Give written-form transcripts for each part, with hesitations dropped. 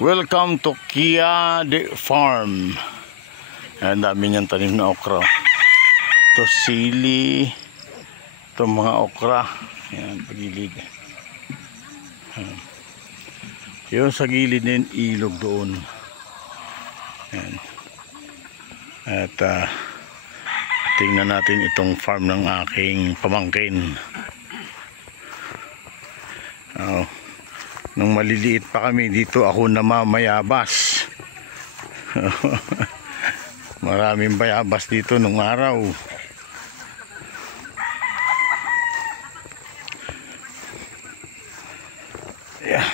Welcome to Kia de Farm. Ang dami niyang tanim na okra. Ito sili. Ito mga okra. Ayan, pagilid. Yun sa gilid din ilog doon. Ayan. At tingnan natin itong farm ng aking pamangkin. Nung maliliit pa kami dito, ako namamayabas. Maraming bayabas dito nung araw. Yeah.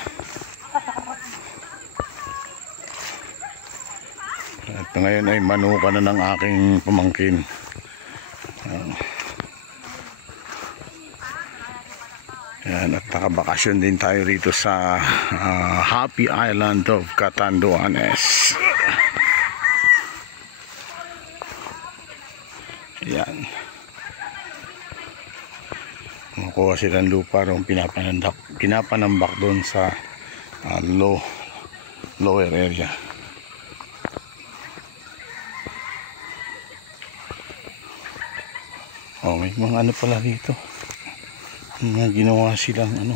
At ngayon ay manuka na ng aking pamangkin. Yan, at nakabakasyon din tayo rito sa Happy Island of Catanduanes. Yan. Makuha silang lupa rong pinapanambak doon sa lower area. Oh, may mga ano pala dito. Mga ginawa silang ano.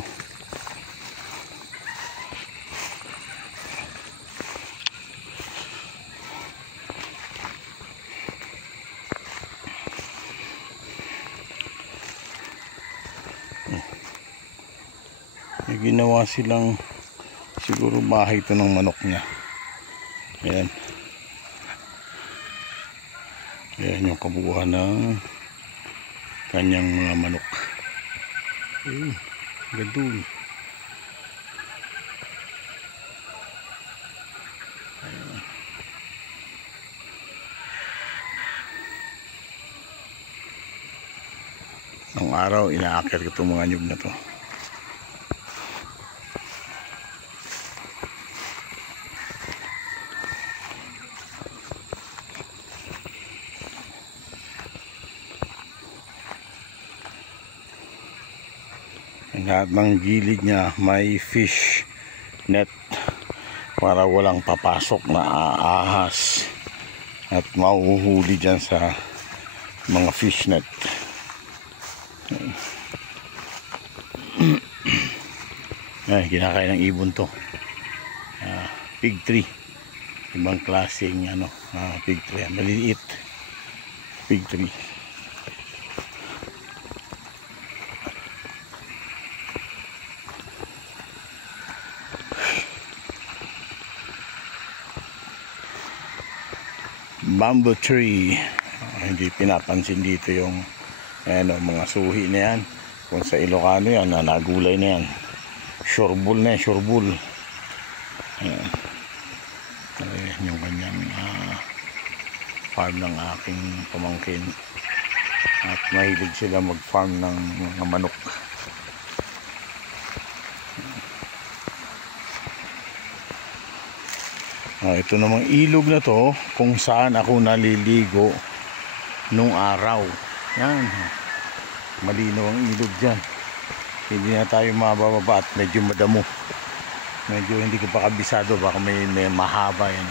May ginawa silang siguro bahay ito ng manok niya. Ayan. Ayan yung kabuuan ng kanyang mga manok. Ayun, gadul. Ayun. Nung araw, inaakit ko itong mga nyug na to. Lahat ng gilid niya may fish net para walang papasok na ahas at mahuhuli dyan sa mga fish net. Ay, kinakain ng ibon to. Pig tree, ibang klaseng ano, pig tree, maliliit pig tree. Bamboo tree. Hindi pinapansin dito yung mga suhi na yan. Kung sa Ilocano yan, nagulay na yan. Shorbul na yan, shorbul. Ayan. Ayan yung kanyang farm ng aking pamangkin. At mahilig sila mag-farm ng mga manok. Ito namang ilog na to kung saan ako naliligo nung araw. Yan, malinaw ang ilog dyan. Hindi na tayo mabababa at medyo madamo. Medyo hindi ko pa kabisado, baka may mahaba yan.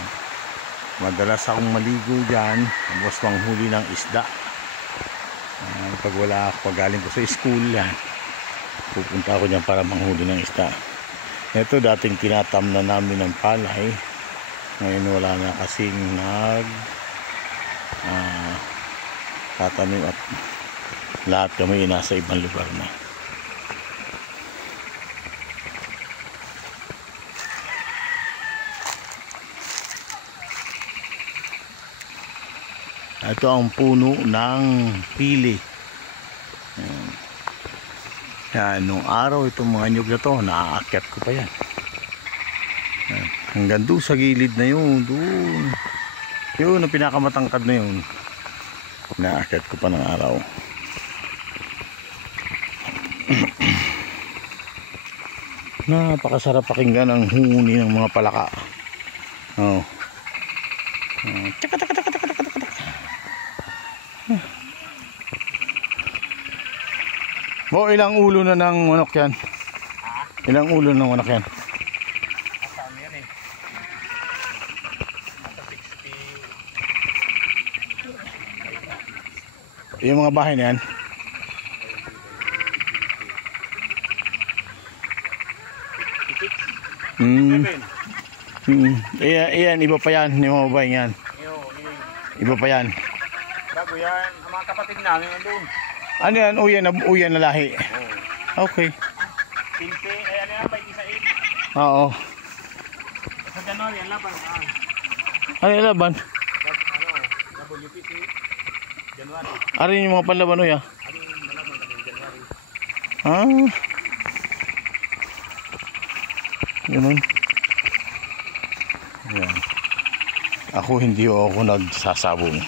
Madalas akong maligo dyan, tapos manghuli ng isda. Pag wala ako, pag galing ko sa school yan, pupunta ako dyan para manghuli ng isda. Ito dating tinatam na namin ng palay. Ngayon wala na kasing tatanim at lahat kami nasa ibang lugar na. Ito ang puno ng pili. Yan, nung araw itong mga nyug na to, naaakyat ko pa yan. Hanggang doon sa gilid na yun, doon. Yun, ang pinakamatangkad na yun. Naakit ko pa ng araw. Napakasarap pakinggan ang huni ng mga palaka. Oh. Taka taka taka taka taka taka. Bo, ilang ulo na ng manok yan? Ilang ulo ng manok yan? Yung mga bahay na yan. Iyan, iba pa yan. Yung mga babae yan. Iba pa yan. Bago yan, ang mga kapatid namin doon. Ano yan? Uyan na lahi. Okay. Pinti, ay ano yan, may isa in. Oo. Sa January, yan laban. Ano yung laban? WPC, January. Arin yung mga panlaban o ya? Ano yung malaban sa January? Ah. Ganun. Ayan. Ako hindi ako nagsasabong.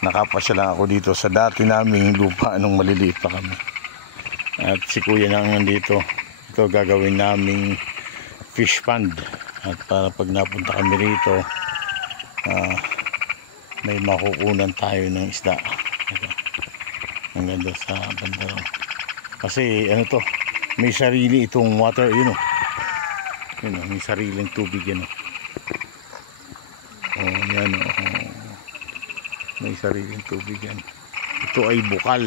Nakapasya lang ako dito sa dati naming lupa nung maliliit pa kami. At si kuya nang nandito. Ito gagawin naming fish pond. At para pag napunta kami rito, may makukunan tayo ng isda. Ang ganda sa banda. Kasi ano to, may sarili itong water, yun o. Yun o, may sariling tubig yan o. Oh, yan o. May sariling tubig yan. Ito ay bukal.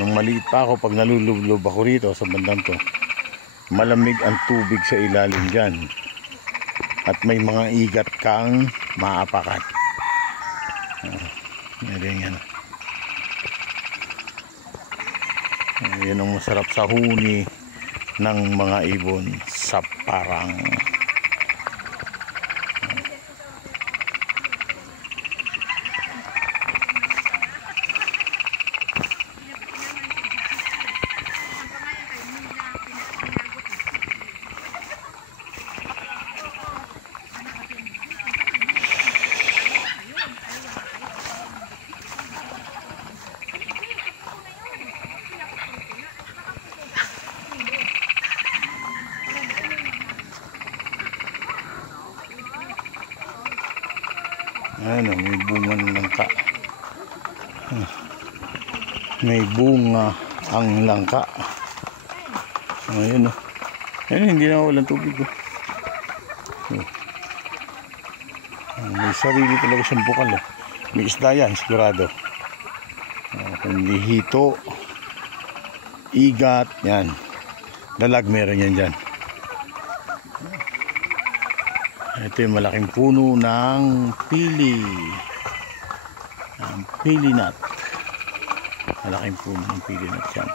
Nung maliit pa ako, pag nalulublob ako rito sa bandang to, malamig ang tubig sa ilalim dyan. At may mga igat kang maapakan. Yan. Yan ang masarap sa huni ng mga ibon sa Parang. Ano, may bunga ng langka. May bunga ang langka. Ayun o. Ayun, hindi na walang tubig o. May sarili talaga siyang bukal o. May isda yan, sigurado. Hindi hito, igat, yan. Dalag meron yan dyan. Ito yung malaking puno ng pili. Pili nut. Malaking puno ng pili nut yan.